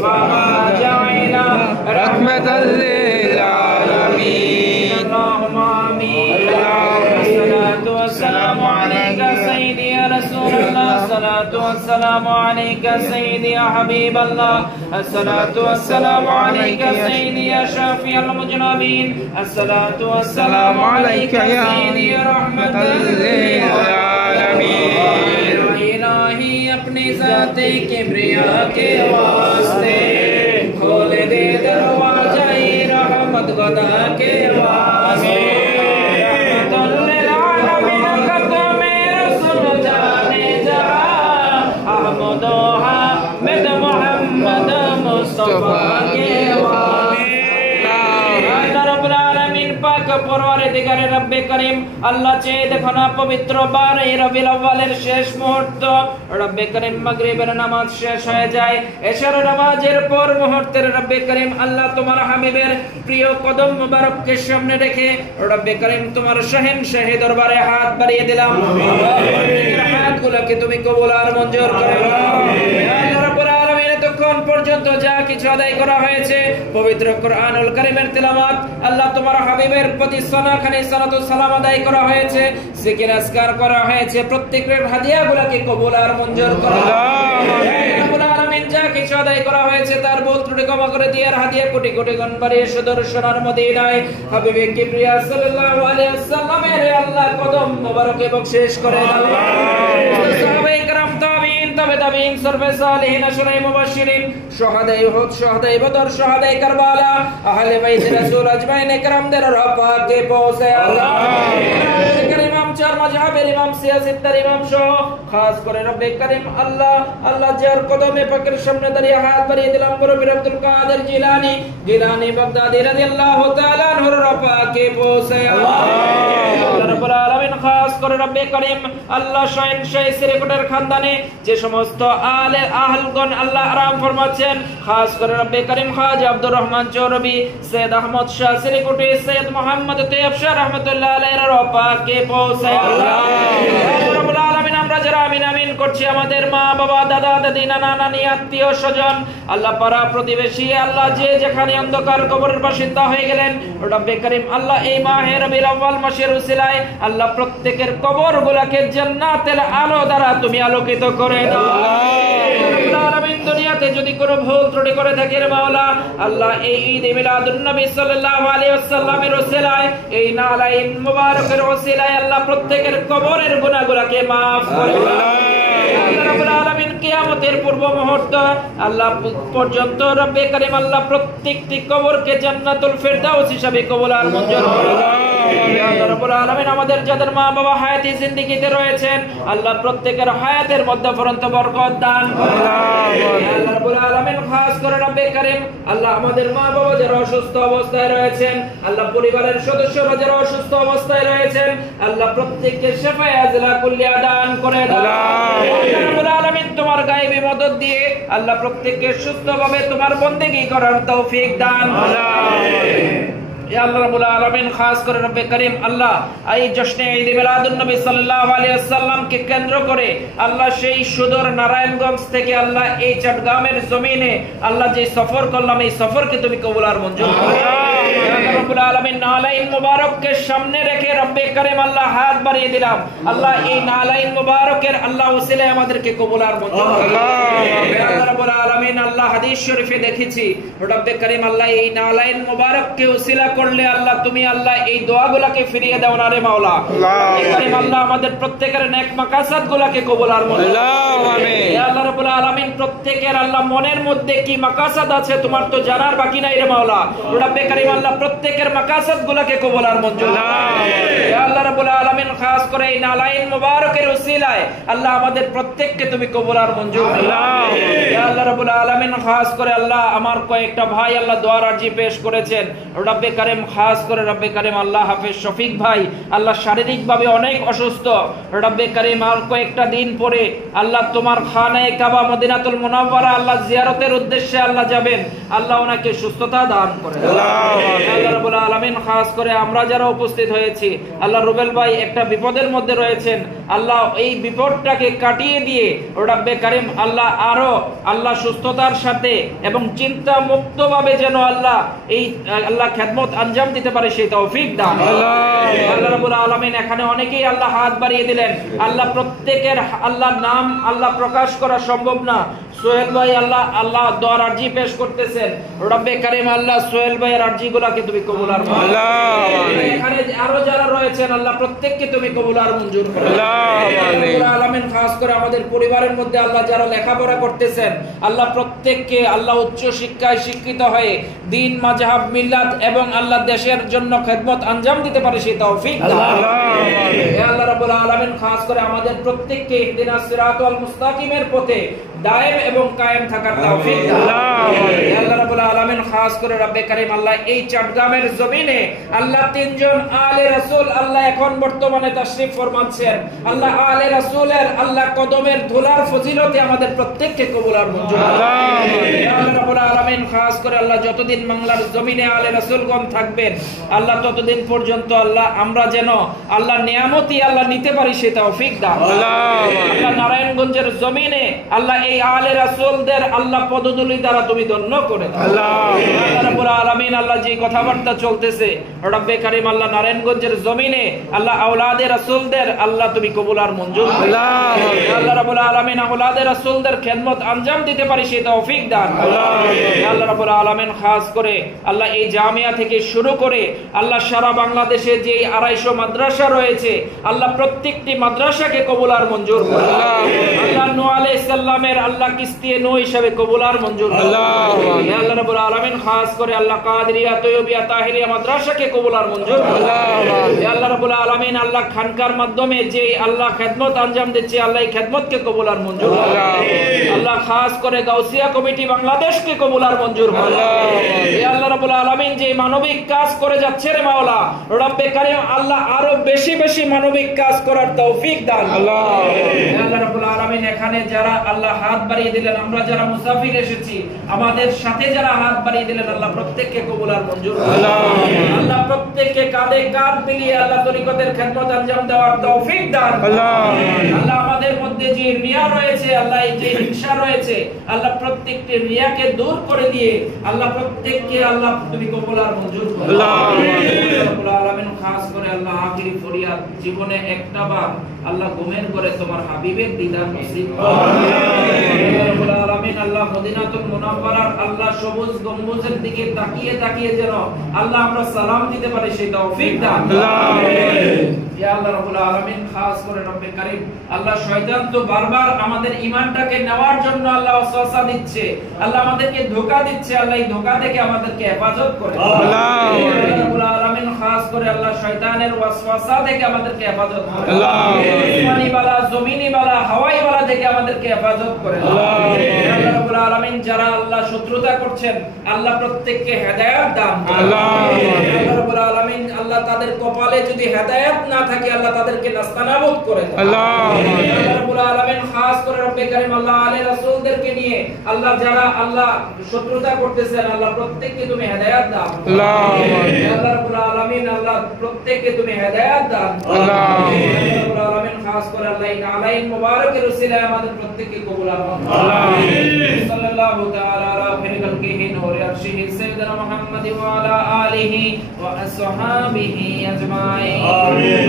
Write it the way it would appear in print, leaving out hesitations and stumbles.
فما جعل رحمة للعالمين اللهم آمين الصلاة والسلام عليك سيدي يا رسول الله الصلاة والسلام عليك سيدي يا حبيب الله الصلاة والسلام عليك سيدي يا شافي المذنبين الصلاة والسلام عليك سيدي يا رحمة للعالمين إلهي अपनी ज़ाते किब्रिया के वास्ते खोल दे दरवाज़ा रहमत खुदा के वास्ते परवरदिगारे रब्बे करीम अल्लाह চেয়ে দেখো না পবিত্র 12 রবিউল আউয়ালের শেষ মুহূর্ত রব্বে করিম মাগরিবের নামাজ শেষ হয়ে যায় এশার নামাজের পর মুহূর্তের রব্বে করিম আল্লাহ তোমার হাবিবের প্রিয় কদম মুবারককে সামনে রেখে রব্বে করিম তোমার শাহেনশাহী দরবারে হাত বাড়িয়ে দিলাম হাতগুলোকে তুমি কবুল আর মঞ্জুর করে আল্লাহ রাব্বুল আলামিন তখন পর্যন্ত যা কিছু আদায় করা হয়েছে পবিত্র কোরআনুল কারীমের তেলাওয়াত আল্লাহ তোমার হাবিবের প্রতি সালাখানি সালাতু সালাম আদায় করা হয়েছে জিকির আজকার করা হয়েছে প্রত্যেকের হাদিয়াগুলোকে কবুল আর মঞ্জুর করো আমিন রব্বুল আলামিন যা কিছু আদায় করা হয়েছে তার ভুল ত্রুটি ক্ষমা করে দিয়ে আর হাদিয়া কোটি কোটি গুণ বাড়িয়ে সুদর্শনার মদিনায় হাবিবে কিবরিয়া সাল্লাল্লাহু আলাইহি ওয়াসাল্লামের আল্লাহ কদম মোবারকে বখশিশ করে দাও সাহাবায়ে کرام তাবিঈন তবে তাবিঈন সরফে সালেহিন আশরাই মুবাশশিরিন শুহাদায়ে উহুদ শুহাদায়ে বদর শুহাদায়ে কারবালা আহলে বাইত রাসূল আজমাইন کرامদের রফাকে পৌঁছে আল্লাহ ইমাম চার মাযহাবের ইমাম সিয়াসিত্তার ইমাম সহ খাস করে রব্বে করিম আল্লাহ আল্লাহ যার কদমে পাকের সামনে দাঁড়িয়ে হাত বাড়িয়ে দিলাম বড় পীর আব্দুল কাদের জিলানী বাগদাদি রাদিয়াল্লাহু তাআলা আনহুর রফাকে পৌঁছে আল্লাহ আল্লাহ রাব্বুল আলামিন খাস করে রব্বে করিম আল্লাহ শাহেনশাহী সিরিকুটের খানদানে যে সমস্ত আহলগণ আল্লাহ আরাম ফরমাচ্ছেন খাস করে রব্বে করিম খাজা আব্দুর রহমান চৌরবি সৈয়দ আহমদ শাহ সিরিকুটি সৈয়দ মোহাম্মদ তৈয়ব শাহ রাহমাতুল্লাহ আলাইহির রফাকে পৌঁছে আল্লাহ রাব্বুল আলামিন আমরা যারা আমিন আমিন করছি আমাদের মা বাবা দাদা দাদি নানা নানি আত্মীয় স্বজন আল্লাহ পাড়া প্রতিবেশী আল্লাহ যে যেখানে অন্ধকার কবরের বাসিন্দা হয়ে গেলেন রব্বে করিম আল্লাহ এই মাহে রবিউল আউয়াল মাসের উসিলায় আল্লাহ প্রত্যেকের কবরগুলোকে জান্নাতের আলো দ্বারা তুমি আলোকিত করে দাও রব্বুল আলামিন দুনিয়াতে যদি কোনো ভুল ত্রুটি করে থাকে রে মাওলা আল্লাহ এই ঈদ মিলাদুন নবী সাল্লাল্লাহু আলাইহি ওয়াসাল্লামের উসিলায় এই নালাইন মুবারকের উসিলায় আল্লাহ প্রত্যেকের কবরের গুনাহগুলোকে maaf করে দাও আল্লাহ রাব্বুল আলামিন কিয়ামতের পূর্ব মুহূর্ত আল্লাহ পর্যন্ত রব্বে করিম আল্লাহ প্রত্যেকটি কবরকে জান্নাতুল ফেরদাউস হিসাবে কবুল আর মঞ্জুর করে দাও আল্লাহ রাব্বুল আলামিন আমাদের যাদের মা বাবা হায়াতি জিন্দেগিতে রয়েছেন আল্লাহ প্রত্যেকের হায়াতের মধ্যে পরন্ত বরকত দান করে আল্লাহ রাব্বুল আলামিন খাস করে রব্বে করিম আল্লাহ আমাদের মা বাবা যারা অসুস্থ অবস্থায় রয়েছেন আল্লাহ পরিবারের সদস্যরা যারা অসুস্থ অবস্থায় রয়েছেন আল্লাহ প্রত্যেককে শিফায়ে আজলা কুল্লিয়া দান করে দাও আল্লাহ রাব্বুল আলামিন তোমার গায়েবী মদদ দিয়ে আল্লাহ প্রত্যেককে সুস্থভাবে তোমার বন্দেগী করার তৌফিক দান করো या अल्लाह रब्बुल आलमीन खास कर रब्बे करीम अल्लाह आई जश्न ईद मिलादुन नबी सल्लल्लाहु अलैहि वसल्लम के केंद्र करे अल्लाह সেই সুদূর নারায়ণগঞ্জ থেকে আল্লাহ এই চট্টগ্রামের জমিনে আল্লাহ যে সফর করলাম এই সফরকে তুমি কবুল আর মঞ্জুর করো ইয়া আল্লাহ রব্বুল আলামিন নালাইন মুবারককে সামনে রেখে রব্বে করিম আল্লাহ হাত বাড়িয়ে দিলাম আল্লাহ এই নালাইন মুবারকের আল্লাহ ওসিলায় আমাদেরকে কবুল আর মঞ্জুর করো ইয়া আল্লাহ রব্বুল আলামিন আল্লাহ হাদিস শরীফে দেখেছি রব্বে করিম আল্লাহ এই নালাইন মুবারককে ওসিলা করলে আল্লাহ তুমি আল্লাহ এই দোয়াগুলোকে ফিরিয়ে দাও না রে মাওলা করিম আল্লাহ আমাদের প্রত্যেকের নেক মাকাসাদগুলোকে কবুল আর মঞ্জুর আমিন ইয়া আল্লাহ রাব্বুল আলামিন প্রত্যেকের আল্লাহ মনের মধ্যে কি মাকাসাদ আছে তোমার তো জানার বাকি নাই রে মাওলা রব্বে করিম আল্লাহ প্রত্যেকের মাকাসাদগুলোকে কবুল আর মঞ্জুর ইয়া আল্লাহ রাব্বুল আলামিন খাস করে এই নালাইন মুবারকের ওসিলায় আল্লাহ আমাদের প্রত্যেককে তুমি কবুল আর মঞ্জুর ইয়া আল্লাহ রাব্বুল আলামিন খাস করে আল্লাহ আমার কয়েকটা ভাই আল্লাহ দোয়ার আরজি পেশ করেছেন রব্বে করিম খাস করে রব্বে করিম আল্লাহ হাফেজ শফিক ভাই আল্লাহ শারীরিকভাবে অনেক অসুস্থ রব্বে করিম আর কয়েকটা দিন পরে আল্লাহ তোমার খানায়ে কাবা মদিনাতুল মুনাওয়ারা আল্লাহ জিয়ারতের উদ্দেশ্যে আল্লাহ যাবেন আল্লাহ ওনাকে সুস্থতা দান করে আল্লাহ রাব্বুল আলামিন খাস করে আমরা যারা উপস্থিত হয়েছি আল্লাহ রুবেল ভাই একটা বিপদের মধ্যে রয়েছেন আল্লাহ এই বিপদ সফরটাকে কাটিয়ে দিয়ে রব্বে কারীম আল্লাহ আরো আল্লাহ সুস্থতার সাথে এবং চিন্তা মুক্তভাবে যেন আল্লাহ এই আল্লাহ খেদমত আঞ্জাম দিতে পারে সেই তৌফিক দান। আল্লাহ রাব্বুল আলামিন এখানে অনেকেই আল্লাহ হাত বাড়িয়ে দিলেন, আল্লাহ প্রত্যেকের আল্লাহ নাম আল্লাহ প্রকাশ করা সম্ভব না। সোহেল ভাই আল্লাহ দোয়ার আরজি পেশ করতেছেন, রব্বে কারীম আল্লাহ সোহেল ভাইয়ের আরজিগুলোকে তুমি কবুল আর এখানে আরো যারা রয়েছেন আল্লাহ প্রত্যেককে তুমি কবুল আর মঞ্জুর করো রব্বুল আলামিন। খাস করে আমাদের পরিবারের মধ্যে আল্লাহ যারা লেখাপড়া করতেছেন আল্লাহ প্রত্যেককে আল্লাহ উচ্চ শিক্ষায় শিক্ষিত হয়ে দ্বীন মাযহাব মিল্লাত এবং আল্লাহ দেশের জন্য খেদমত আঞ্জাম দিতে পারে সেই তৌফিক দান। হে আল্লাহ রাব্বুল আলামিন, খাস করে আমাদের প্রত্যেককে ইহদিনাস সিরাতাল মুস্তাকিমের পথে দায়েম এবং কায়েম থাকার তৌফিক দান। হে আল্লাহ রাব্বুল আলামিন, খাস করে রব্বে কারীম আল্লাহ এই চট্টগ্রামের জমিনে আল্লাহ তিনজন আলে রাসূল আল্লাহ এখন বর্তমানে তাশরীফ ফরমাচ্ছেন, আল্লাহ আলে রাসূলের আল্লাহ কদমের ধুলার ফজিলতে আমাদের প্রত্যেককে কবুল আর মঞ্জুর করুন। হে আল্লাহ রাব্বুল আলামিন, খাস করে আল্লাহ যতদিন বাংলার জমিনে আলে রাসূলগণ থাকবেন আল্লাহ ততদিন পর্যন্ত আল্লাহ আমরা যেন আল্লাহ নিয়ামতি আল্লাহ নিতে পারি সেই তৌফিক দান। আল্লাহ নারায়ণগঞ্জের জমিনে আল্লাহ এই আলে রাসূলদের আল্লাহ পদধূলি দ্বারা তুমি ধন্য করে দাও। আল্লাহ রাব্বুল আলামিন, আল্লাহ যে কথাবার্তা চলতেছে রব্বে কারীম আল্লাহ নারায়ণগঞ্জের জমিনে আল্লাহ আওলাদে রাসূলদের আল্লাহ তুমি কবুল আর মঞ্জুর করো। আল্লাহ রাব্বুল আলামিন আওলাদে রাসূলদের খেদমত আঞ্জাম দিতে পারি সেই তৌফিক দান। আল্লাহ রাব্বুল আলামিন, খাস করে আল্লাহ এই জামিয়া থেকে শুরু করে আল্লাহ সারা বাংলাদেশে যে 250 মাদ্রাসা রয়েছে আল্লাহ প্রত্যেকটি মাদ্রাসাকে কবুল আর মঞ্জুর করো। আল্লাহ নূহ আলাইহিস সালামের আল্লাহ কিস্তিয়ে নূহ হিসাবে কবুল আর মঞ্জুর করো। আল্লাহ রাব্বুল আলামিন, খাস করে আল্লাহ কাদেরিয়া তৈয়বিয়া তাহিরিয়া মাদ্রাসাকে কবুল আর মঞ্জুর করো। আল্লাহ রাব্বুল আলামিন, আল্লাহ খানকার মাধ্যমে যে আল্লাহ খেদমত আঞ্জাম দিচ্ছে আল্লাহ এই খেদমতকে কবুল আর মঞ্জুর করো। আল্লাহ খাস করে গাউসিয়া কমিটি বাংলাদেশকে কবুল আর মঞ্জুর করো। আল্লাহ রাব্বুল আলামিন যে মানবিক কাজ করে যাচ্ছে রে মাওলা রব্বে কারীম আল্লাহ আরো বেশি বেশি মানবিক কাজ করার তৌফিক দান। আল্লাহ রাব্বুল আলামিন, এখানে যারা আল্লাহ হাত বাড়িয়ে দিলেন, আমরা যারা মুসাফির এসেছি আমাদের সাথে যারা হাত বাড়িয়ে দিলেন আল্লাহ প্রত্যেককে কবুল আর মঞ্জুর করুন। আল্লাহ প্রত্যেককে কাঁধে কাঁধ মিলিয়ে আল্লাহ তরিকতের খেদমত আঞ্জাম দেওয়ার তৌফিক দান। আল্লাহ আমাদের মধ্যে যে রিয়া রয়েছে আল্লাহ এই যে হিংসা রয়েছে আল্লাহ প্রত্যেকটি রিয়াকে দূর করে দিয়ে আল্লাহ প্রত্যেককে আল্লাহ তুমি কবুল আর মঞ্জুর করো। রব্বুল আলামিন, খাস করে আল্লাহ আখিরি ফরিয়াদ জীবনে একটা বার আল্লাহ ঘুমের করে তোমার হাবিবের দিদার নসিব করো। রব্বুল আলামিন, আল্লাহ মদিনাতুল মুনাওয়ারার আল্লাহ সবুজ গম্বুজের দিকে তাকিয়ে তাকিয়ে যেন আল্লাহ আমরা সালাম দিতে পারি সেই তৌফিক দান। ইয়া আল্লাহ রাব্বুল আলামিন, খাস করে রব্বে কারীম আল্লাহ শয়তান তো বারবার আমাদের ঈমানটাকে নেওয়ার জন্য আল্লাহ ওয়াসওয়াসা দিচ্ছে, আল্লাহ আমাদেরকে ধোঁকা দিচ্ছে, আল্লাহ এই ধোঁকা থেকে আমাদেরকে হেফাজত করে। আল্লাহ রাব্বুল আলামিন, খাস করে আল্লাহ শয়তানের ওয়াসওয়াসা থেকে আমাদেরকে হেফাজত করে। আসমানি বালা, জমিনি বালা, হাওয়াই বালা থেকে আমাদেরকে হেফাজত করে। আল্লাহ রাব্বুল আলামিন, যারা আল্লাহ শত্রুতা করছেন আল্লাহ প্রত্যেককে হেদায়েত দান করুন। আল্লাহ রাব্বুল আলামিন, আল্লাহ তাদের কপালে যদি হেদায়েত না থাকে আল্লাহ তাদেরকে নাস্তানাবুদ করে দেন। আল্লাহ রাব্বুল আলামিন, খাস করে রব্বে কারীম আল্লাহ আলে রাসূলদেরকে নিয়ে আল্লাহ যারা আল্লাহ শত্রুতা করতেছেন আল্লাহ প্রত্যেককে তুমি হেদায়েত দাও। আল্লাহ রাব্বুল আলামিন, আল্লাহ প্রত্যেককে তুমি হেদায়েত দাও। আল্লাহ রাব্বুল আলামিন, খাস করে আল্লাহ এই আলাইন মুবারকের উসিলায় আমাদের প্রত্যেককে কবুল আর মঞ্জুর করুন। আমিন। সাল্লাল্লাহু তাআলা আলা খায়রিল খালকিহি নূরি আরশিহি সাইয়্যিদিনা মুহাম্মাদ ওয়া আলা আলিহি ওয়া আসহাবিহি আজমাইন। আমিন।